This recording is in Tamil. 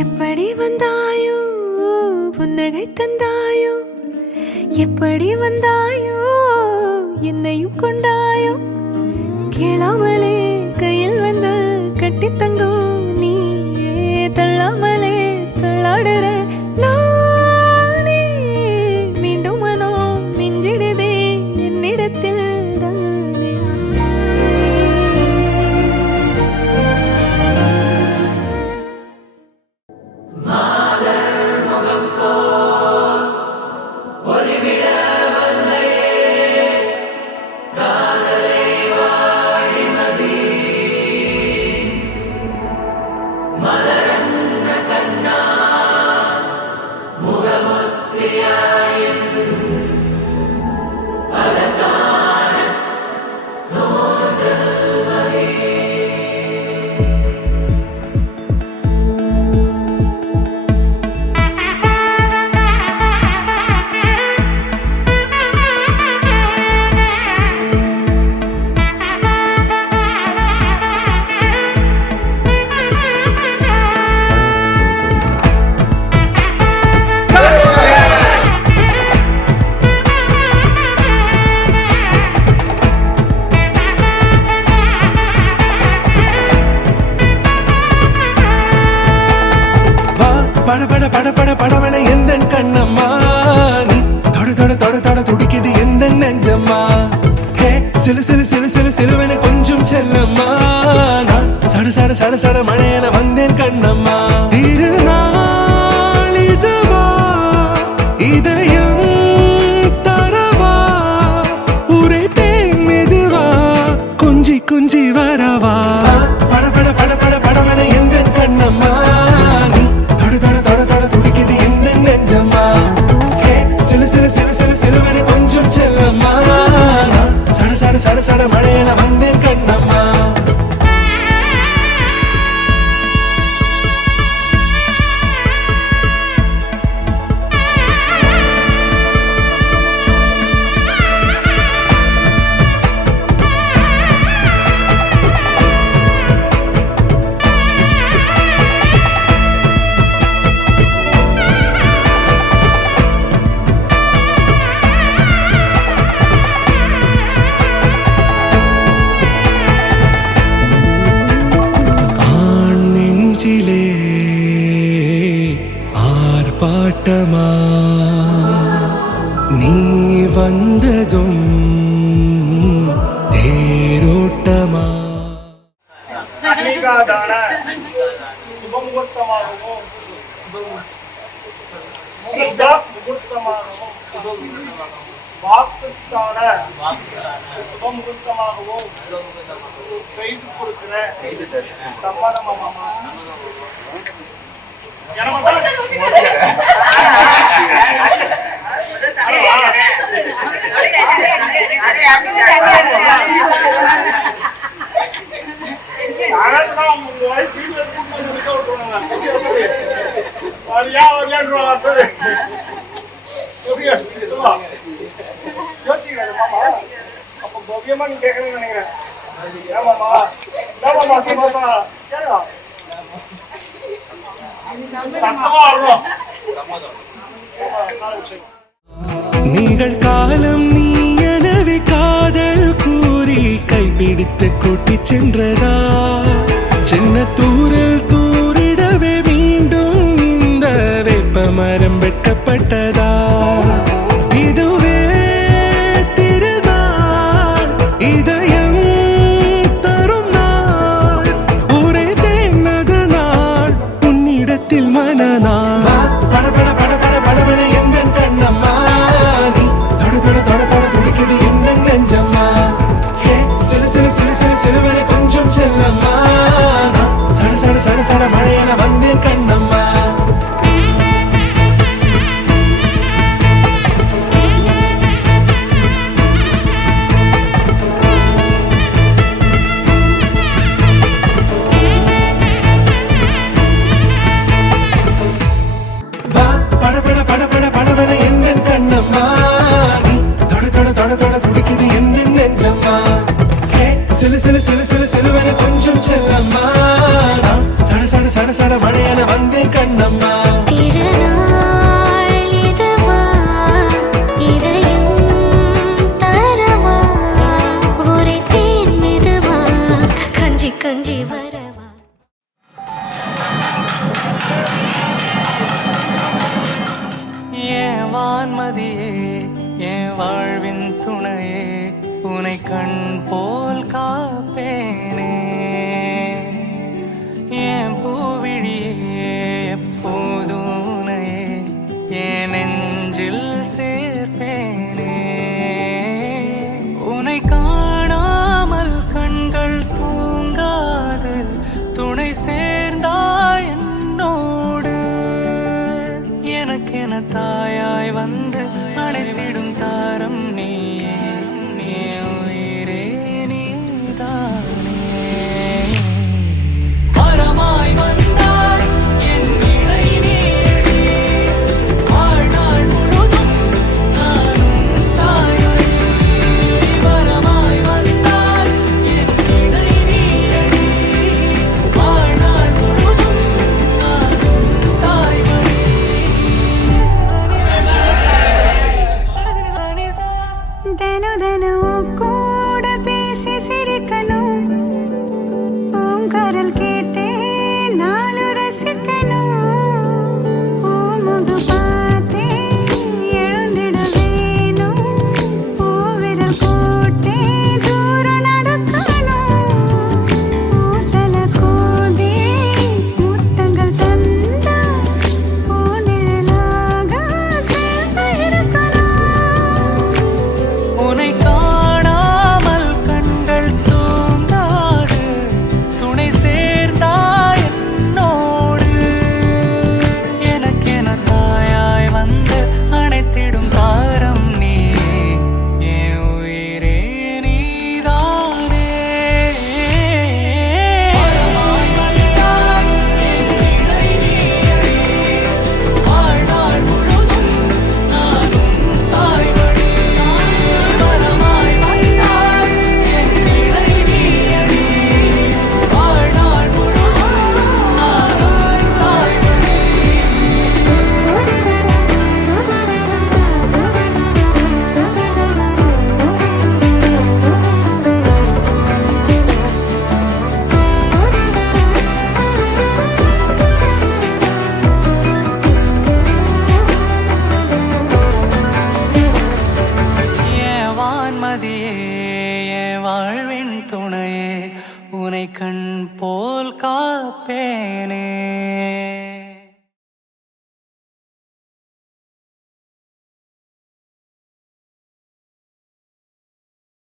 எப்படி வந்தாயோ புன்னகை தந்தாயோ, எப்படி வந்தாயோ என்னையும் கொண்டாயோ, கேளாமலே கையில் வந்து கட்டி தங்கோ நீ தள்ளாமலே தள்ளாடுற நானே, மீண்டும் மனோ மிஞ்சிடுதே என்னிடத்தில் தானே. படவன எந்த கண்ணம்மா, நீ தொட தொட தொட தொட துடிக்குது எந்த நெஞ்சம்மா. ஹே சிலு சிலு சிலு சிலு சிலுவன கொஞ்சம் செல்லம்மா, நான் சட சட சட சட மழையன வந்தேன் கண்ணம்மா. திருநாள் இதுவா இதயம் தரவா, ஊரே தேன் மெதுவா கொஞ்சி கொஞ்சி வரவா. பட பட பட பட படவன எந்த கண்ணம்மா, நீ தொட தொட தொட தொட துடிக்குது எந்த நெஞ்சம்மா. ஹே சிலு சிலு சிலு சிலு சிலுவன கொஞ்சம் செல்லம்மா, நான் சட சட சட சட மழையன வந்தேன் கண்ணம்மா. ஆர்ப்பாட்டமா நீ வந்ததும் தேரோட்டமா. அன்னிகாதான சுபமுகூர்த்தமாகவும் சுப முகூர்த்தமாகவும் வாக்குஸ்தான சுபமுகூர்த்தமாகவும் செய்து கொடுக்கிற சம்மதமாமா. அப்ப பவ்யமா நீ கேட்கணும்னு நினைக்கிறேன். ஏமாமா ஏமாமா சமாதானம் கேட்கலாம். நிகழ்காலம் நீ எனவே காதல் கூறி கைப்பிடித்து கூட்டி சென்றதா, சின்ன தூரில் தூரிடவே மீண்டும் இந்த வேப்ப மரம் வெட்கப்பட்டதா. இதுவே திருநாள் இதயம் தரும் நாள், ஒரே தேனது நாள் உன்னிடத்தில் மனநாள். பட பட பட பட படவன எந்த கண்ணம்மா, நீ தொட தொட தொட தொட துடிக்குது எந்த நெஞ்சம்மா. ஹே சிலு சிலு சிலு சிலு சிலுவன கொஞ்சம் செல்லம்மா, நான் சட சட சட சட மழையன வந்தேன் கண்ணம்மா. வான்மதியே என் வாழ்வின் துணையே உனை கண் போல் காப்பேனே என் பூவிழியே எப்போதும் உனையே என் நெஞ்சில் சேர்ப்பேனே உனை காணாமல் கண்கள் தூங்காது துணை சேர்ந்தாய் என்னோடு எனக்கென தாயாய் வந்து அழைத்திடும் தாரம் நீயே என் உயிரே நீதானே வரமாய் வந்தாய் என் இணை நீடி வாழ்நாள் முழுதும் நானும் தாயொழி வரமாய் வந்தாய் என் இணை நீடி வாழ்நாள் முழுதும் நானும் தாய்வழி தினம் தினம் கூட பேசி சிரிக்கணும் பூங்கரல் கேட்டே நாளு ரசிக்கணும் பூமுக பார்த்தே எழுந்திட வேணும் பூவிரல் போட்டே தூரம் நடக்கணும் பூத்தல கோதே முத்தங்கள் தந்த பூநிழலாக சேர்ந்து இருக்கணும் உனை காணாமல் கண்கள் தூங்காது துணை சேர்ந்தாய் என்னோடு எனக்கென தாயாய் வந்து அணைத்திடும் தாரம் நீ என் உயிரே நீதானே வரமாய் வந்தாய் என் இணை நீயடி வாழ்நாள் முழுதும் நானும் தாய்வழி வரமாய் வந்தாய் என் இணை நீயடி வாழ்நாள் முழுதும் நானும் தாய்வழி என் வான்மதியே என் வாழ்வின் துணையே உனை கண் போல் காப்பேனே